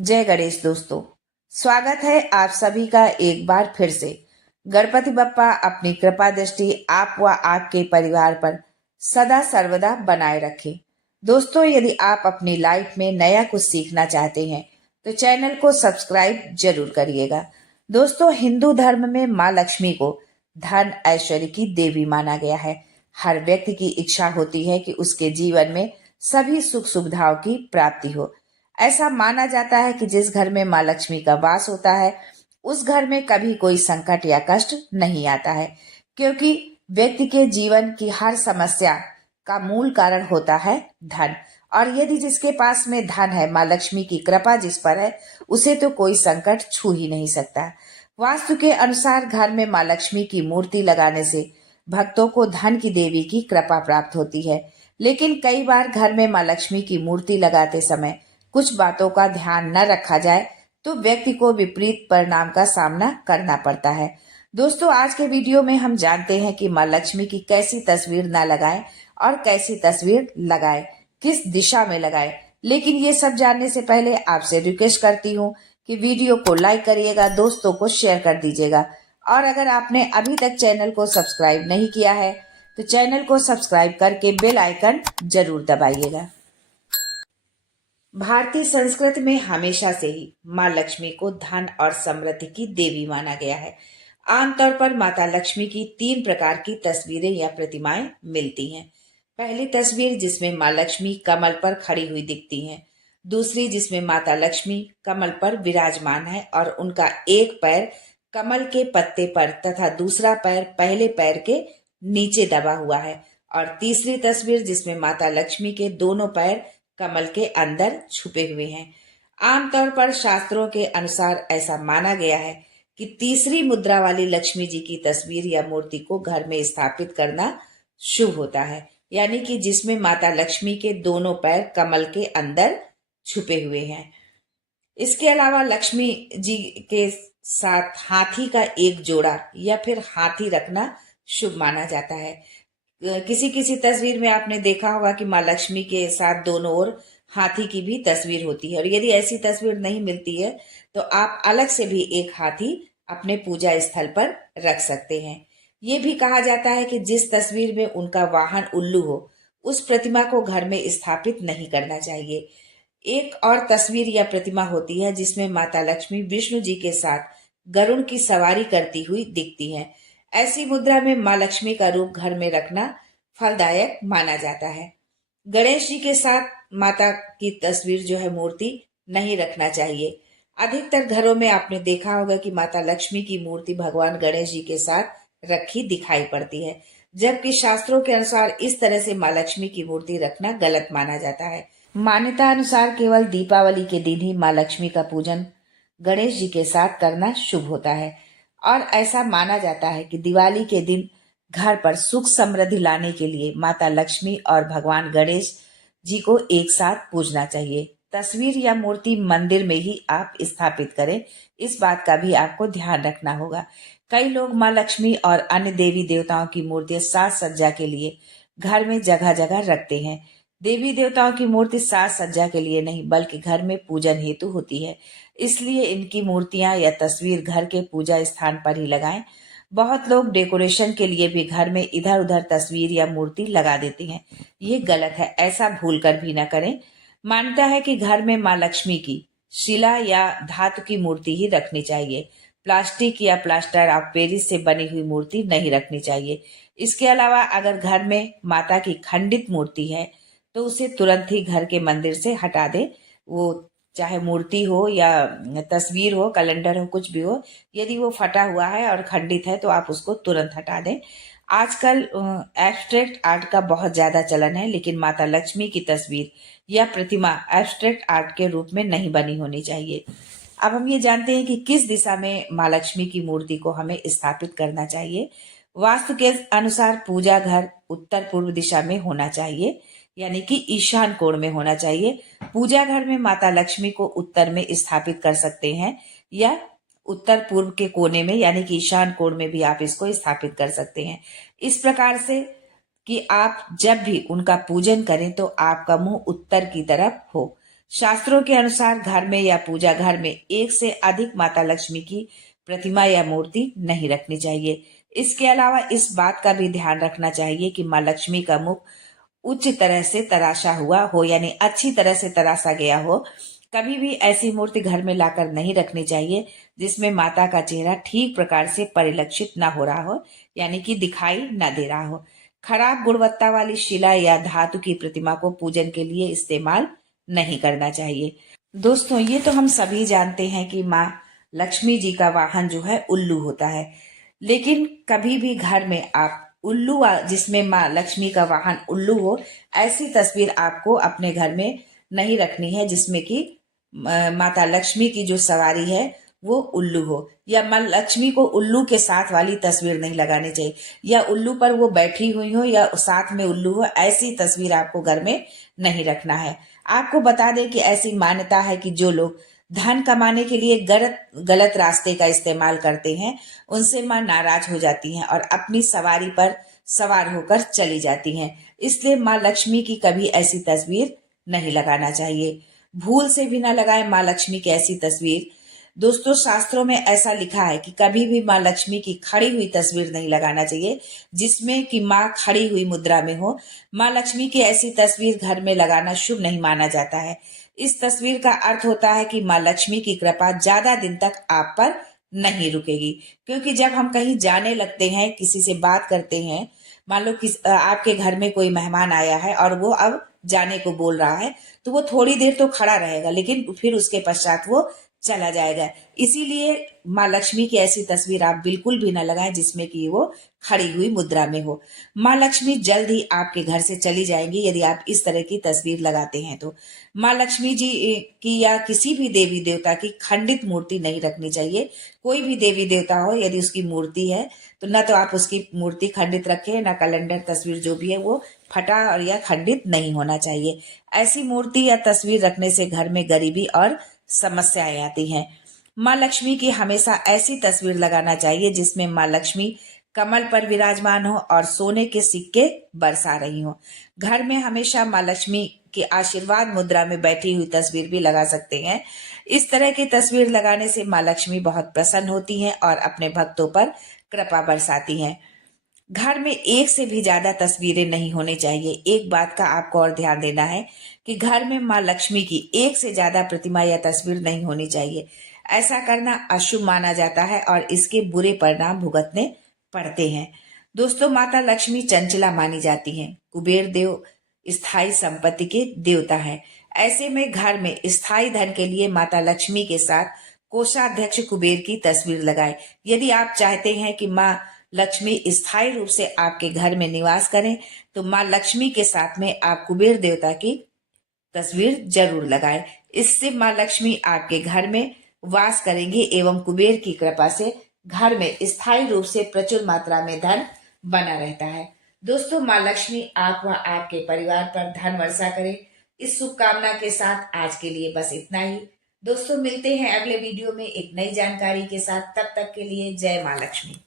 जय गणेश दोस्तों, स्वागत है आप सभी का एक बार फिर से। गणपति बप्पा अपनी कृपा दृष्टि आप व आपके परिवार पर सदा सर्वदा बनाए रखे। दोस्तों, यदि आप अपनी लाइफ में नया कुछ सीखना चाहते हैं तो चैनल को सब्सक्राइब जरूर करिएगा। दोस्तों, हिंदू धर्म में माँ लक्ष्मी को धन ऐश्वर्य की देवी माना गया है। हर व्यक्ति की इच्छा होती है कि उसके जीवन में सभी सुख सुविधाओं की प्राप्ति हो। ऐसा माना जाता है कि जिस घर में माँ लक्ष्मी का वास होता है उस घर में कभी कोई संकट या कष्ट नहीं आता है, क्योंकि व्यक्ति के जीवन की हर समस्या का मूल कारण होता है धन। और यदि जिसके पास में धन है, माँ लक्ष्मी की कृपा जिस पर है, उसे तो कोई संकट छू ही नहीं सकता। वास्तु के अनुसार घर में माँ लक्ष्मी की मूर्ति लगाने से भक्तों को धन की देवी की कृपा प्राप्त होती है। लेकिन कई बार घर में माँ लक्ष्मी की मूर्ति लगाते समय कुछ बातों का ध्यान न रखा जाए तो व्यक्ति को विपरीत परिणाम का सामना करना पड़ता है। दोस्तों, आज के वीडियो में हम जानते हैं कि माँ लक्ष्मी की कैसी तस्वीर न लगाएं और कैसी तस्वीर लगाएं, किस दिशा में लगाएं। लेकिन ये सब जानने से पहले आपसे रिक्वेस्ट करती हूँ कि वीडियो को लाइक करिएगा, दोस्तों को शेयर कर दीजिएगा। और अगर आपने अभी तक चैनल को सब्सक्राइब नहीं किया है तो चैनल को सब्सक्राइब करके बेल आइकन जरूर दबाइएगा। भारतीय संस्कृति में हमेशा से ही माँ लक्ष्मी को धन और समृद्धि की देवी माना गया है। आमतौर पर माता लक्ष्मी की 3 प्रकार की तस्वीरें या प्रतिमाएं मिलती हैं। पहली तस्वीर जिसमें माँ लक्ष्मी कमल पर खड़ी हुई दिखती हैं। दूसरी जिसमें माता लक्ष्मी कमल पर विराजमान है और उनका एक पैर कमल के पत्ते पर तथा दूसरा पैर पहले पैर के नीचे दबा हुआ है। और तीसरी तस्वीर जिसमें माता लक्ष्मी के दोनों पैर कमल के अंदर छुपे हुए हैं। आमतौर पर शास्त्रों के अनुसार ऐसा माना गया है कि तीसरी मुद्रा वाली लक्ष्मी जी की तस्वीर या मूर्ति को घर में स्थापित करना शुभ होता है, यानी कि जिसमें माता लक्ष्मी के दोनों पैर कमल के अंदर छुपे हुए हैं। इसके अलावा लक्ष्मी जी के साथ हाथी का एक जोड़ा या फिर हाथी रखना शुभ माना जाता है। किसी किसी तस्वीर में आपने देखा होगा कि माँ लक्ष्मी के साथ दोनों ओर हाथी की भी तस्वीर होती है। और यदि ऐसी तस्वीर नहीं मिलती है तो आप अलग से भी एक हाथी अपने पूजा स्थल पर रख सकते हैं। ये भी कहा जाता है कि जिस तस्वीर में उनका वाहन उल्लू हो उस प्रतिमा को घर में स्थापित नहीं करना चाहिए। एक और तस्वीर या प्रतिमा होती है जिसमें माता लक्ष्मी विष्णु जी के साथ गरुड़ की सवारी करती हुई दिखती हैं। ऐसी मुद्रा में माँ लक्ष्मी का रूप घर में रखना फलदायक माना जाता है। गणेश जी के साथ माता की तस्वीर जो है मूर्ति नहीं रखना चाहिए। अधिकतर घरों में आपने देखा होगा कि माता लक्ष्मी की मूर्ति भगवान गणेश जी के साथ रखी दिखाई पड़ती है, जबकि शास्त्रों के अनुसार इस तरह से माँ लक्ष्मी की मूर्ति रखना गलत माना जाता है। मान्यता अनुसार केवल दीपावली के दिन ही माँ लक्ष्मी का पूजन गणेश जी के साथ करना शुभ होता है। और ऐसा माना जाता है कि दिवाली के दिन घर पर सुख समृद्धि लाने के लिए माता लक्ष्मी और भगवान गणेश जी को एक साथ पूजना चाहिए। तस्वीर या मूर्ति मंदिर में ही आप स्थापित करें, इस बात का भी आपको ध्यान रखना होगा। कई लोग माँ लक्ष्मी और अन्य देवी देवताओं की मूर्तियां साज सज्जा के लिए घर में जगह जगह रखते हैं। देवी देवताओं की मूर्ति साज सज्जा के लिए नहीं बल्कि घर में पूजन हेतु होती है, इसलिए इनकी मूर्तियां या तस्वीर घर के पूजा स्थान पर ही लगाएं। बहुत लोग डेकोरेशन के लिए भी घर में इधर उधर तस्वीर या मूर्ति लगा देते हैं। ये गलत है, ऐसा भूल कर भी न करें। मान्यता है कि घर में माँ लक्ष्मी की शिला या धातु की मूर्ति ही रखनी चाहिए। प्लास्टिक या प्लास्टर ऑफ पेरिस से बनी हुई मूर्ति नहीं रखनी चाहिए। इसके अलावा अगर घर में माता की खंडित मूर्ति है तो उसे तुरंत ही घर के मंदिर से हटा दे। वो चाहे मूर्ति हो या तस्वीर हो, कैलेंडर हो, कुछ भी हो, यदि वो फटा हुआ है और खंडित है तो आप उसको तुरंत हटा दें। आजकल एब्स्ट्रैक्ट आर्ट का बहुत ज्यादा चलन है, लेकिन माता लक्ष्मी की तस्वीर या प्रतिमा एब्स्ट्रैक्ट आर्ट के रूप में नहीं बनी होनी चाहिए। अब हम ये जानते हैं कि किस दिशा में माँ लक्ष्मी की मूर्ति को हमें स्थापित करना चाहिए। वास्तु के अनुसार पूजा घर उत्तर पूर्व दिशा में होना चाहिए, यानी कि ईशान कोण में होना चाहिए। पूजा घर में माता लक्ष्मी को उत्तर में स्थापित कर सकते हैं या उत्तर पूर्व के कोने में, यानी कि ईशान कोण में भी आप इसको स्थापित कर सकते हैं। इस प्रकार से कि आप जब भी उनका पूजन करें तो आपका मुंह उत्तर की तरफ हो। शास्त्रों के अनुसार घर में या पूजा घर में एक से अधिक माता लक्ष्मी की प्रतिमा या मूर्ति नहीं रखनी चाहिए। इसके अलावा इस बात का भी ध्यान रखना चाहिए कि माँ लक्ष्मी का मुख उच्च तरह से तराशा हुआ हो, यानी अच्छी तरह से तराशा गया हो। कभी भी ऐसी मूर्ति घर में लाकर नहीं रखनी चाहिए जिसमें माता का चेहरा ठीक प्रकार से परिलक्षित न हो रहा हो, यानी कि दिखाई न दे रहा हो। खराब गुणवत्ता वाली शिला या धातु की प्रतिमा को पूजन के लिए इस्तेमाल नहीं करना चाहिए। दोस्तों, ये तो हम सभी जानते हैं कि माँ लक्ष्मी जी का वाहन जो है उल्लू होता है, लेकिन कभी भी घर में आप उल्लू जिसमें माँ लक्ष्मी का वाहन उल्लू हो, ऐसी तस्वीर आपको अपने घर में नहीं रखनी है जिसमें कि माता लक्ष्मी की जो सवारी है वो उल्लू हो, या माँ लक्ष्मी को उल्लू के साथ वाली तस्वीर नहीं लगानी चाहिए, या उल्लू पर वो बैठी हुई हो या साथ में उल्लू हो, ऐसी तस्वीर आपको घर में नहीं रखना है। आपको बता दें कि ऐसी मान्यता है कि जो लोग धन कमाने के लिए गलत रास्ते का इस्तेमाल करते हैं, उनसे माँ नाराज हो जाती हैं और अपनी सवारी पर सवार होकर चली जाती हैं। इसलिए माँ लक्ष्मी की कभी ऐसी तस्वीर नहीं लगाना चाहिए। भूल से भी ना लगाएं माँ लक्ष्मी की ऐसी तस्वीर। दोस्तों, शास्त्रों में ऐसा लिखा है कि कभी भी माँ लक्ष्मी की खड़ी हुई तस्वीर नहीं लगाना चाहिए जिसमें कि माँ खड़ी हुई मुद्रा में हो। माँ लक्ष्मी की ऐसी तस्वीर घर में लगाना शुभ नहीं माना जाता है। इस तस्वीर का अर्थ होता है कि माँ लक्ष्मी की कृपा ज्यादा दिन तक आप पर नहीं रुकेगी, क्योंकि जब हम कहीं जाने लगते हैं, किसी से बात करते हैं, मान लो आपके घर में कोई मेहमान आया है और वो अब जाने को बोल रहा है, तो वो थोड़ी देर तो खड़ा रहेगा लेकिन फिर उसके पश्चात वो चला जाएगा। इसीलिए माँ लक्ष्मी की ऐसी तस्वीर आप बिल्कुल भी ना लगाएं जिसमें कि वो खड़ी हुई मुद्रा में हो। माँ लक्ष्मी जल्द ही आपके घर से चली जाएंगी यदि आप इस तरह की तस्वीर लगाते हैं तो। माँ लक्ष्मी जी की या किसी भी देवी देवता की खंडित मूर्ति नहीं रखनी चाहिए। कोई भी देवी देवता हो, यदि उसकी मूर्ति है तो न तो आप उसकी मूर्ति खंडित रखें, न कैलेंडर तस्वीर जो भी है वो फटा और या खंडित नहीं होना चाहिए। ऐसी मूर्ति या तस्वीर रखने से घर में गरीबी और समस्याएं आती हैं। माँ लक्ष्मी की हमेशा ऐसी तस्वीर लगाना चाहिए जिसमें माँ लक्ष्मी कमल पर विराजमान हो और सोने के सिक्के बरसा रही हो। घर में हमेशा माँ लक्ष्मी की आशीर्वाद मुद्रा में बैठी हुई तस्वीर भी लगा सकते हैं। इस तरह की तस्वीर लगाने से माँ लक्ष्मी बहुत प्रसन्न होती हैं और अपने भक्तों पर कृपा बरसाती हैं। घर में एक से भी ज्यादा तस्वीरें नहीं होनी चाहिए। एक बात का आपको और ध्यान देना है कि घर में माँ लक्ष्मी की एक से ज्यादा प्रतिमा या तस्वीर नहीं होनी चाहिए। ऐसा करना अशुभ माना जाता है और इसके बुरे परिणाम भुगतने पड़ते हैं। दोस्तों, माता लक्ष्मी चंचला मानी जाती हैं। कुबेर देव स्थायी संपत्ति के देवता है। ऐसे में घर में स्थायी धन के लिए माता लक्ष्मी के साथ कोषाध्यक्ष कुबेर की तस्वीर लगाएं। यदि आप चाहते हैं कि माँ लक्ष्मी स्थायी रूप से आपके घर में निवास करें तो माँ लक्ष्मी के साथ में आप कुबेर देवता की तस्वीर जरूर लगाएं। इससे माँ लक्ष्मी आपके घर में वास करेंगी एवं कुबेर की कृपा से घर में स्थायी रूप से प्रचुर मात्रा में धन बना रहता है। दोस्तों, माँ लक्ष्मी आप व आपके परिवार पर धन वर्षा करे, इस शुभकामना के साथ आज के लिए बस इतना ही। दोस्तों, मिलते हैं अगले वीडियो में एक नई जानकारी के साथ। तब तक के लिए जय माँ लक्ष्मी।